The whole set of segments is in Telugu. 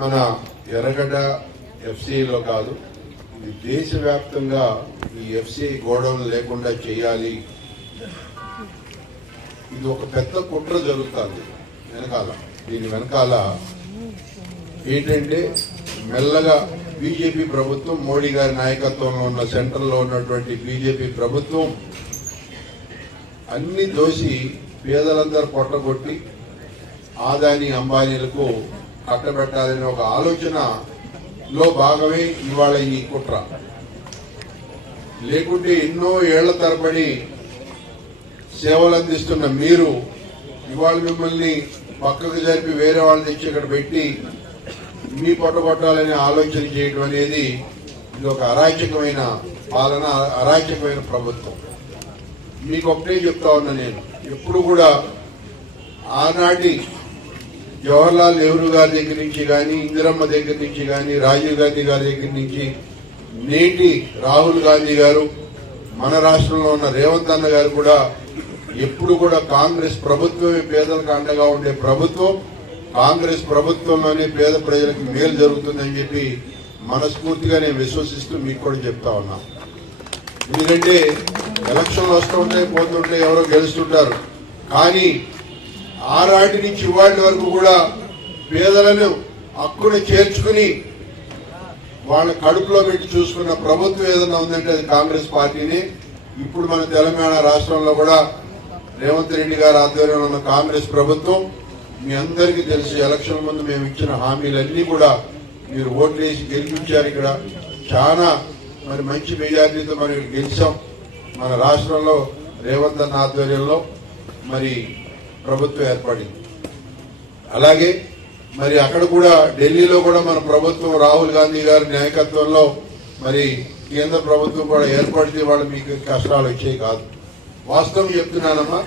మన ఎర్రగడ్డ ఎఫ్సిఐలో కాదు, ఇది దేశవ్యాప్తంగా ఈ ఎఫ్సిఐ గోడౌన్ లేకుండా చేయాలి. ఇది ఒక పెద్ద కుట్ర జరుగుతుంది వెనకాల. దీని వెనకాల ఏంటంటే మెల్లగా బీజేపీ ప్రభుత్వం, మోడీ గారి నాయకత్వంలో ఉన్న సెంట్రల్లో ఉన్నటువంటి బీజేపీ ప్రభుత్వం అన్ని దోసి పేదలందరూ పొట్టగొట్టి ఆదాని అంబానీలకు కట్టబెట్టాలనే ఒక ఆలోచనలో భాగమే ఇవాళ ఈ కుట్ర. లేకుంటే ఎన్నో ఏళ్ల తరబడి సేవలు అందిస్తున్న మీరు ఇవాళ మిమ్మల్ని పక్కకు జరిపి వేరే వాళ్ళని తెచ్చి ఇక్కడ పెట్టి మీ పొట్టగొట్టాలనే ఆలోచన చేయడం అనేది ఇది ఒక అరాచకమైన పాలన, అరాచకమైన ప్రభుత్వం. మీకు ఒకటే చెప్తా ఉన్నా, నేను ఎప్పుడు కూడా ఆనాటి జవహర్లాల్ నెహ్రూ గారి దగ్గర నుంచి కానీ, ఇందిరమ్మ దగ్గర నుంచి కానీ, రాజీవ్ గాంధీ గారి దగ్గర నుంచి నేటి రాహుల్ గాంధీ గారు, మన రాష్ట్రంలో ఉన్న రేవంత్ అన్న గారు కూడా ఎప్పుడు కూడా కాంగ్రెస్ ప్రభుత్వమే పేదలకు అండగా ఉండే ప్రభుత్వం, కాంగ్రెస్ ప్రభుత్వంలోనే పేద ప్రజలకు మేలు జరుగుతుందని చెప్పి మనస్ఫూర్తిగా నేను విశ్వసిస్తూ మీకు కూడా చెప్తా ఉన్నా. ఎందుకంటే ఎలక్షన్లు వస్తూ ఉంటాయి, పోతుంటాయి, ఎవరో గెలుస్తుంటారు. కానీ ఆనాటి నుంచి ఇవాటి వరకు కూడా పేదలను హక్కును చేర్చుకుని వాళ్ళ కడుపులో పెట్టి చూసుకున్న ప్రభుత్వం ఏదైనా ఉందంటే అది కాంగ్రెస్ పార్టీని. ఇప్పుడు మన తెలంగాణ రాష్ట్రంలో కూడా రేవంత్ రెడ్డి గారి ఆధ్వర్యంలో ఉన్న కాంగ్రెస్ ప్రభుత్వం, మీ అందరికీ తెలుసు, ఎలక్షన్ ముందు మేము ఇచ్చిన హామీలన్నీ కూడా మీరు ఓట్లు వేసి గెలిపించారు. ఇక్కడ చాలా మంచి మెజార్టీతో మనం గెలిచాం. మన రాష్ట్రంలో రేవంత్ అన్న ఆధ్వర్యంలో ప్రభుత్వం ఏర్పడింది. అలాగే అక్కడ కూడా ఢిల్లీలో కూడా మన ప్రభుత్వం రాహుల్ గాంధీ గారి నాయకత్వంలో కేంద్ర ప్రభుత్వం కూడా ఏర్పడితే వాళ్ళు మీకు కష్టాలు వచ్చాయి కాదు. వాస్తవం చెప్తున్నానమ్మా,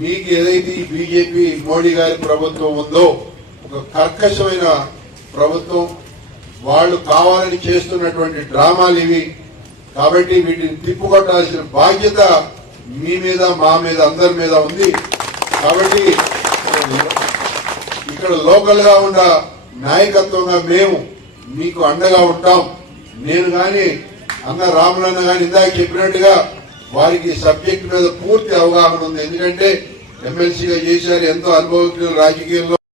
మీకు ఏదైతే ఈ బీజేపీ మోడీ గారి ప్రభుత్వం ఉందో ఒక కర్కశమైన ప్రభుత్వం, వాళ్ళు కావాలని చేస్తున్నటువంటి డ్రామాలు ఇవి. కాబట్టి వీటిని తిప్పుకొట్టాల్సిన బాధ్యత మీ మీద, మా మీద, అందరి మీద ఉంది. కాబట్టి ఇక్కడ లోకల్ గా ఉన్న నాయకత్వంగా మేము మీకు అండగా ఉంటాం. నేను గాని అన్న రాములన్న గాని ఇందాక చెప్పినట్టుగా వారికి సబ్జెక్ట్ మీద పూర్తి అవగాహన ఉంది. ఎందుకంటే ఎమ్మెల్సీగా చేశారు, ఎంతో అనుభవజ్ఞులు రాజకీయంలో.